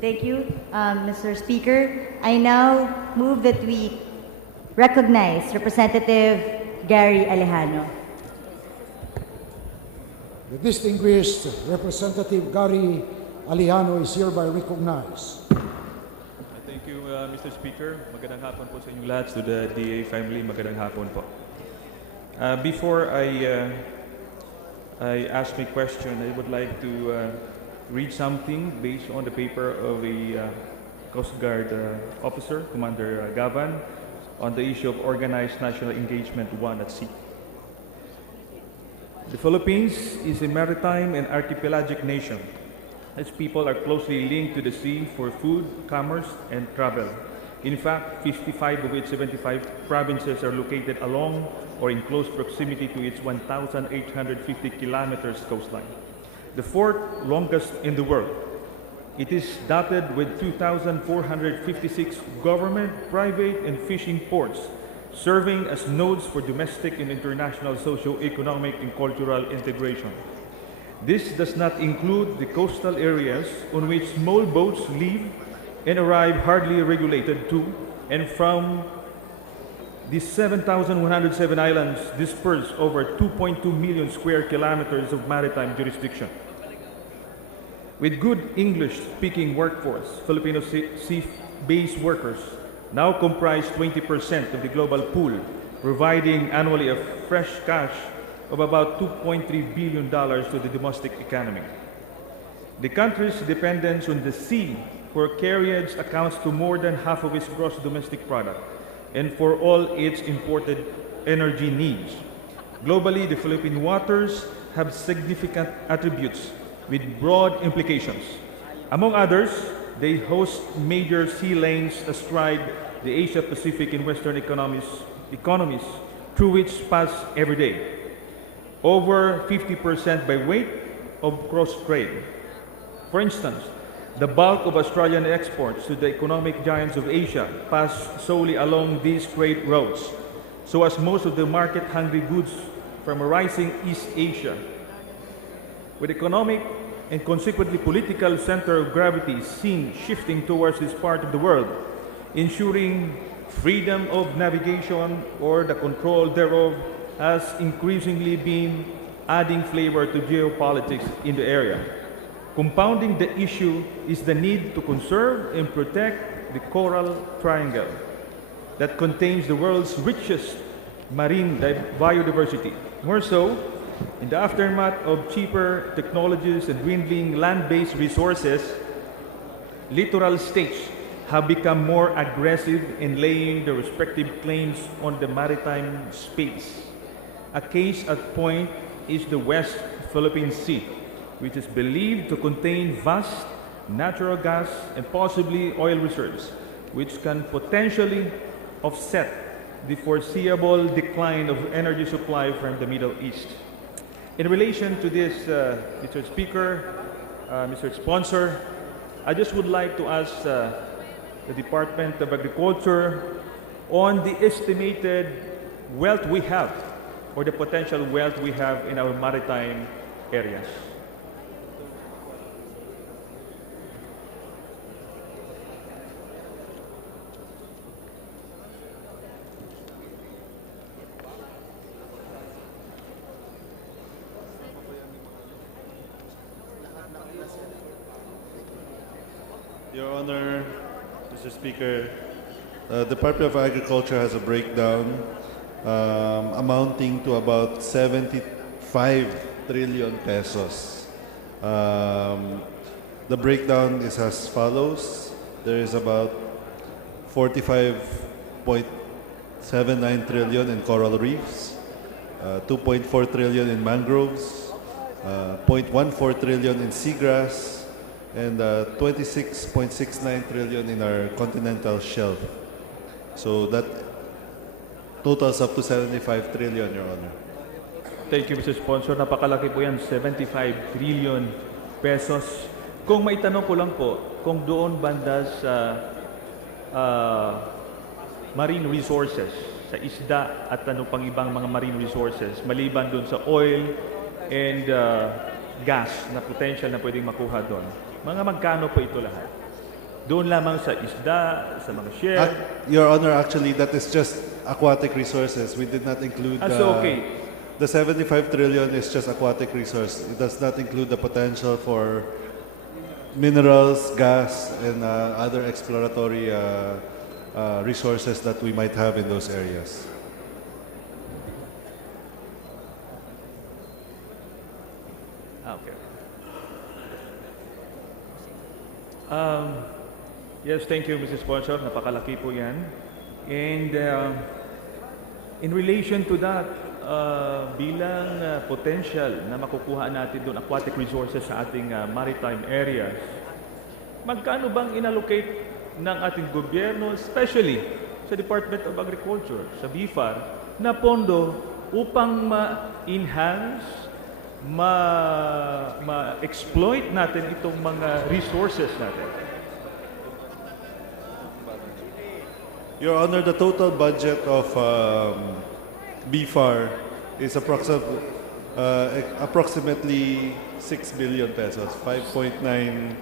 Thank you, Mr. Speaker. I now move that we recognize Representative Gary Alejano. The distinguished Representative Gary Alejano is hereby recognized. Thank you, Mr. Speaker. Magandang hapon po sa inyong lahat. To the DA family, magandang hapon po. Before I ask my question, I would like to read something based on the paper of a Coast Guard officer, Commander Gavan, on the issue of Organized National Engagement 1 at sea. The Philippines is a maritime and archipelagic nation. Its people are closely linked to the sea for food, commerce, and travel. In fact, 55 of its 75 provinces are located along or in close proximity to its 1,850 kilometers coastline, the fourth longest in the world. It is dotted with 2,456 government, private, and fishing ports, serving as nodes for domestic and international socio-economic and cultural integration. This does not include the coastal areas on which small boats leave and arrive hardly regulated to and from the 7,107 islands dispersed over 2.2 million square kilometers of maritime jurisdiction. With good English-speaking workforce, Filipino sea-based workers now comprise 20% of the global pool, providing annually a fresh cash of about $2.3 billion to the domestic economy. The country's dependence on the sea for carriage accounts to more than half of its gross domestic product and for all its imported energy needs. Globally, the Philippine waters have significant attributes with broad implications. Among others, they host major sea lanes astride the Asia-Pacific and Western economies through which pass every day. Over 50% by weight of cross-trade. For instance, the bulk of Australian exports to the economic giants of Asia pass solely along these trade routes, so as most of the market-hungry goods from a rising East Asia, with economic and consequently political center of gravity seen shifting towards this part of the world, ensuring freedom of navigation or the control thereof has increasingly been adding flavor to geopolitics in the area. Compounding the issue is the need to conserve and protect the Coral Triangle that contains the world's richest marine biodiversity. More so, in the aftermath of cheaper technologies and dwindling land-based resources, littoral states have become more aggressive in laying their respective claims on the maritime space. A case at point is the West Philippine Sea, which is believed to contain vast natural gas and possibly oil reserves, which can potentially offset the foreseeable decline of energy supply from the Middle East. In relation to this, Mr. Speaker, Mr. Sponsor, I just would like to ask the Department of Agriculture on the estimated wealth we have or the potential wealth we have in our maritime areas. Your Honor, Mr. Speaker, the Department of Agriculture has a breakdown amounting to about 75 trillion pesos. The breakdown is as follows. There is about 45.79 trillion in coral reefs, 2.4 trillion in mangroves, 0.14 trillion in seagrass, and 26.69 trillion in our continental shelf. So that totals up to 75 trillion, Your Honor. Thank you, Mr. Sponsor. Napakalaki po yan, 75 trillion pesos. Kung may tanong ko lang po, kung doon banda sa marine resources, sa isda at ano pang ibang mga marine resources, maliban doon sa oil and gas na potential na pwedeng makuha doon, mga magkano po ito lahat? Doon lamang sa isda, sa mga share. Your Honor, actually, that is just aquatic resources. We did not include So okay. the 75 trillion is just aquatic resource. It does not include the potential for minerals, gas, and other exploratory resources that we might have in those areas. Okay. Yes, thank you, Mrs. Sponsor. Napakalaki po yan. And in relation to that, bilang potential na makukuha natin doon aquatic resources sa ating maritime areas, magkano bang inallocate ng ating gobyerno, especially sa Department of Agriculture, sa BFAR, na pondo upang ma-enhance, ma-exploit natin itong mga resources natin? Your Honor, the total budget of BFAR is approximately 6 billion pesos, 5.9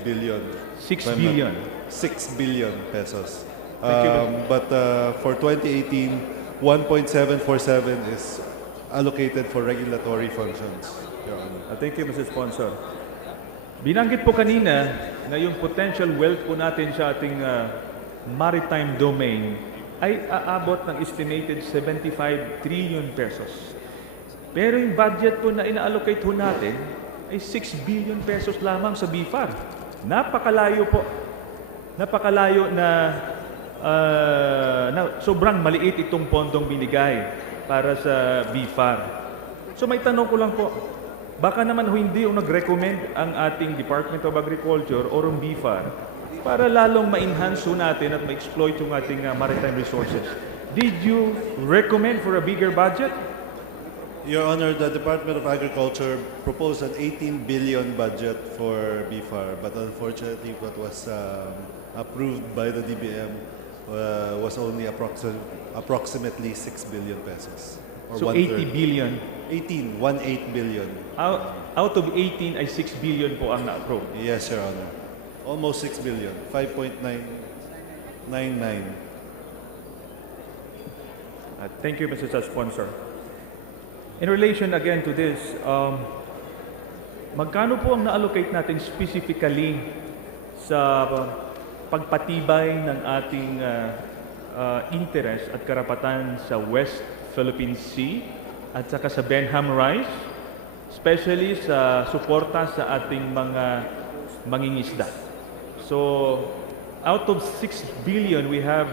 billion. 6 billion. 6 billion pesos. Thank you. But for 2018, 1.747 is allocated for regulatory functions, Your Honor. Thank you, Mr. Sponsor. Binanggit po kanina na yung potential wealth po natin sa ating maritime domain ay aabot ng estimated 75 trillion pesos. Pero yung budget po na ina-allocate po natin ay 6 billion pesos lamang sa BFAR. Napakalayo po. Napakalayo na sobrang maliit itong pondong binigay para sa BFAR. So may tanong ko lang po, baka naman hindi yung nag-recommend ang ating Department of Agriculture or ang BFAR para lalong ma-enhance natin at ma-exploit yung ating maritime resources. Did you recommend for a bigger budget? Your Honor, the Department of Agriculture proposed an 18 billion budget for BFAR, but unfortunately what was approved by the DBM was only approximately 6 billion pesos. Or So 80 billion. 18 billion. Out of 18 ay 6 billion po ang na-approve. Yes, Your Honor. Almost 6 billion. 5.999. Thank you, Mr. Sponsor. In relation again to this, magkano po ang na-allocate natin specifically sa pagpatibay ng ating interest at karapatan sa West Philippine Sea at saka sa Benham Rice, especially sa suporta sa ating mga mangingisda. So, out of 6 billion we have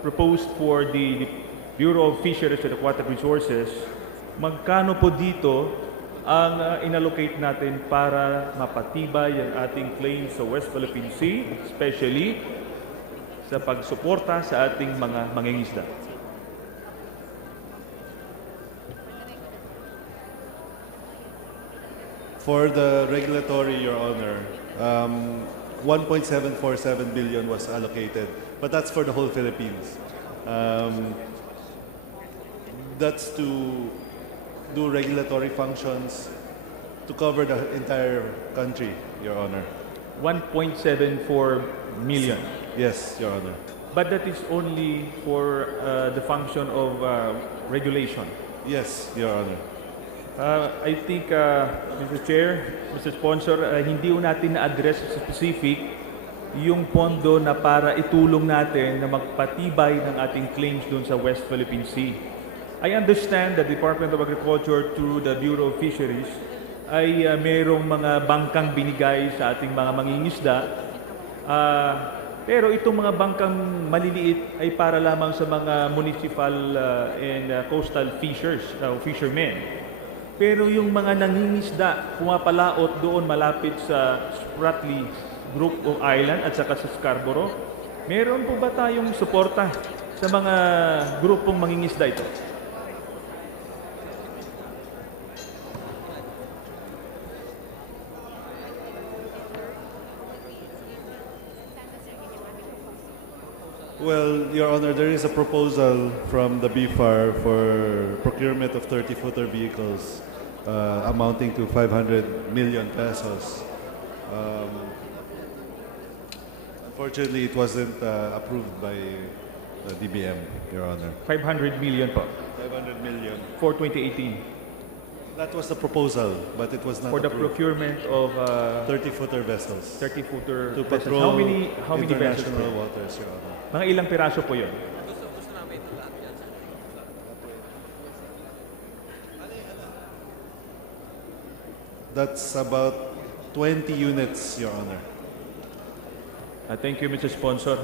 proposed for the Bureau of Fisheries and Aquatic Resources, magkano po dito ang inallocate natin para mapatibay ang ating claims sa West Philippine Sea, especially sa pagsuporta sa ating mga mangingisda? For the regulatory, Your Honor, 1.747 billion was allocated, but that's for the whole Philippines. That's to do regulatory functions to cover the entire country, Your Honor. 1.74 million. Yes, Your Honor. But that is only for the function of regulation. Yes, Your Honor. I think, Mr. Chair, Mr. Sponsor, hindi po natin na-address specific yung pondo na para itulong natin na magpatibay ng ating claims doon sa West Philippine Sea. I understand the Department of Agriculture through the Bureau of Fisheries ay mayroong mga bangkang binigay sa ating mga mangingisda. Pero itong mga bangkang maliliit ay para lamang sa mga municipal and coastal fishermen. Pero yung mga nangingisda, pumapalaot doon malapit sa Spratly Group of Island at saka sa Scarborough, meron po ba tayong suporta sa mga grupong mangingisda ito? Well, Your Honor, there is a proposal from the BFAR for procurement of 30-footer vehicles amounting to 500 million pesos. Um, Unfortunately, it wasn't approved by the DBM, Your Honor. 500 million po 500 million. for 2018 That was the proposal, but it was not for the approved. procurement of 30-footer vessels 30-footer to vessels. patrol How many vessels international po? waters, Your Honor. Mga ilang piraso po yun? That's about 20 units, Your Honor. Thank you, Mr. Sponsor.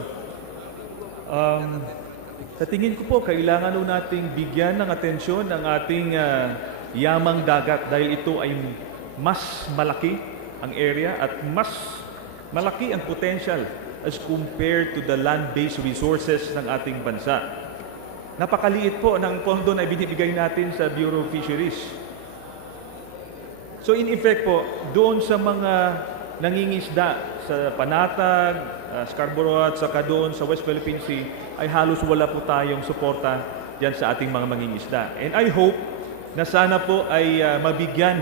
Sa tingin ko po, kailangan nun nating bigyan ng atensyon ang ating yamang dagat dahil ito ay mas malaki ang area at mas malaki ang potential as compared to the land-based resources ng ating bansa. Napakaliit po ng pondo na ibinibigay natin sa Bureau of Fisheries. So in effect po, doon sa mga nangingisda sa Panatag, Scarborough at saka doon sa West Philippine Sea ay halos wala po tayong suporta diyan sa ating mga mangingisda. And I hope na sana po ay mabigyan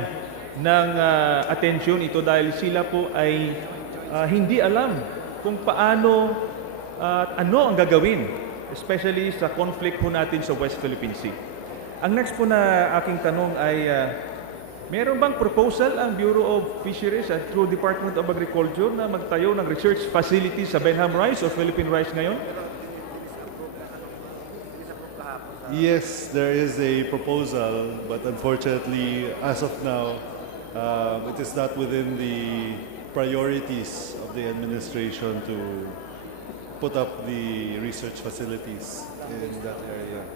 ng atensyon ito dahil sila po ay hindi alam kung paano ano ang gagawin, especially sa conflict po natin sa West Philippine Sea. Ang next po na aking tanong ay meron bang proposal ang Bureau of Fisheries at through Department of Agriculture na magtayo ng research facility sa Benham Rice o Philippine Rice ngayon? Yes, there is a proposal, but unfortunately, as of now, it is not within the priorities of the administration to put up the research facilities in that area.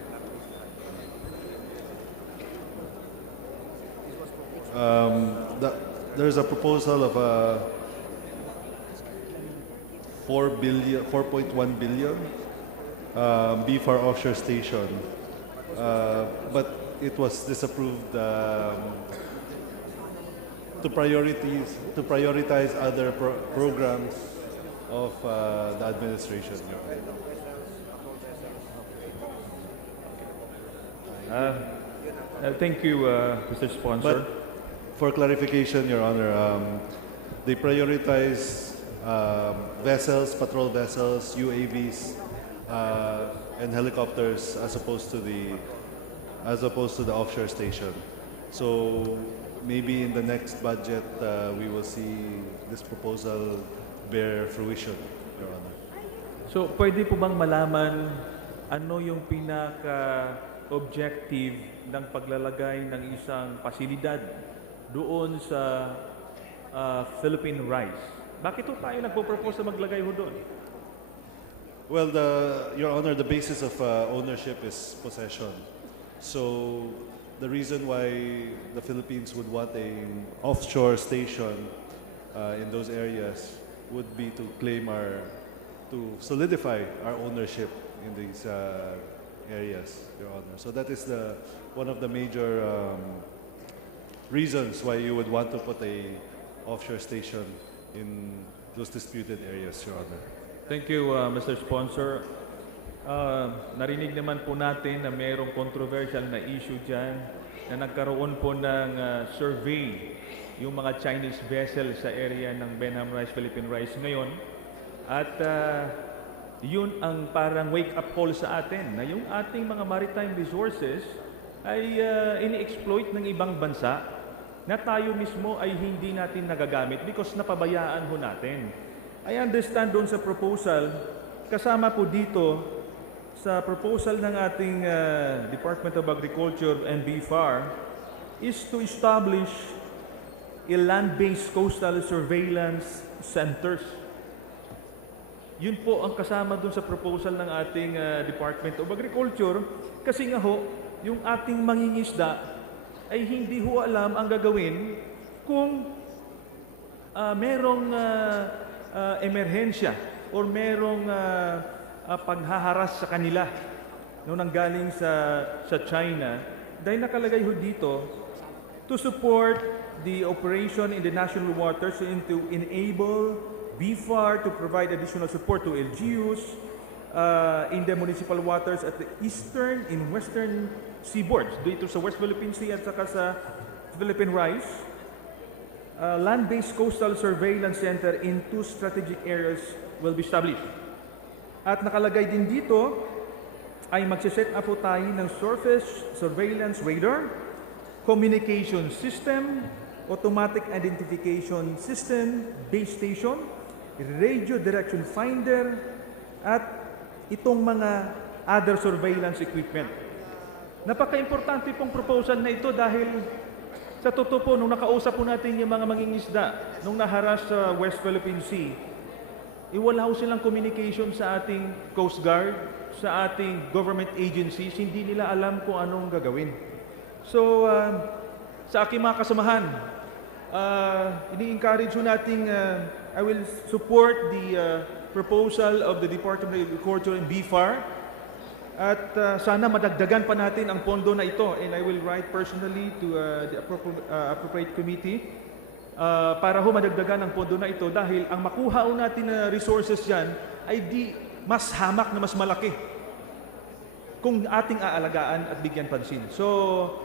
There's a proposal of a 4.1 billion BFAR offshore station, but it was disapproved to prioritize other programs of the administration. Thank you, Mr. Sponsor. But for clarification, Your Honor, they prioritize vessels, patrol vessels, UAVs, and helicopters as opposed to the offshore station. So maybe in the next budget we will see this proposal bear fruition, Your Honor. So, pwede po bang malaman ano yung pinaka-objective ng paglalagay ng isang pasilidad doon sa Philippine Rice? Bakit po tayo nagpo-propose na maglagay ho doon? Well, Your Honor, the basis of ownership is possession. So the reason why the Philippines would want an offshore station in those areas would be to solidify our ownership in these areas, Your Honor. So that is one of the major reasons why you would want to put a offshore station in those disputed areas, Your Honor. Thank you, Mr. Sponsor. Narinig naman po natin na mayroong controversial na issue dyan na nagkaroon po ng survey yung mga Chinese vessels sa area ng Benham Rice, Philippine Rice ngayon. At yun ang parang wake-up call sa atin na yung ating mga maritime resources ay ini-exploit ng ibang bansa na tayo mismo ay hindi natin nagagamit because napabayaan ho natin. I understand doon sa proposal, kasama po dito sa proposal ng ating Department of Agriculture and BFAR is to establish a land-based coastal surveillance centers. Yun po ang kasama doon sa proposal ng ating Department of Agriculture kasi nga ho, yung ating mangingisda ay hindi ho alam ang gagawin kung merong emerhensya or merong paghaharas sa kanila no nanggaling sa China dahil nakalagay ho dito to support the operation in the national waters and to enable BFAR to provide additional support to LGUs in the municipal waters at the eastern and western seaboards dito sa West Philippine Sea at saka sa Philippine Rice a land-based coastal surveillance center in 2 strategic areas will be established. At nakalagay din dito ay magsiset up po tayo ng surface surveillance radar, communication system, automatic identification system, base station, radio direction finder, at itong mga other surveillance equipment. Napaka-importante pong proposal na ito dahil sa totoo po, nung nakausap po natin yung mga mangingisda, nung naharas sa West Philippine Sea, wala ho silang communication sa ating Coast Guard, sa ating government agencies, hindi nila alam kung anong gagawin. So, sa aking mga kasamahan, ini-encourage ho natin, I will support the proposal of the Department of Agriculture and BFAR, at sana madagdagan pa natin ang pondo na ito, and I will write personally to the appropriate committee para ho madagdagan ang pondo na ito dahil ang makuha ho natin na resources dyan ay di mas hamak na mas malaki kung ating aalagaan at bigyan pansin. So,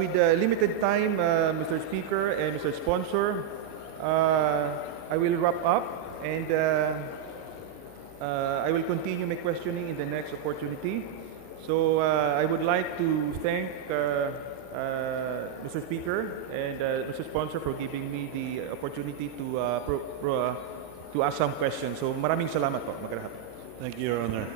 with limited time, Mr. Speaker and Mr. Sponsor, I will wrap up and I will continue my questioning in the next opportunity. So I would like to thank Mr. Speaker and Mr. Sponsor for giving me the opportunity to ask some questions. So maraming salamat po. Magandang hapon. Thank you, Your Honor.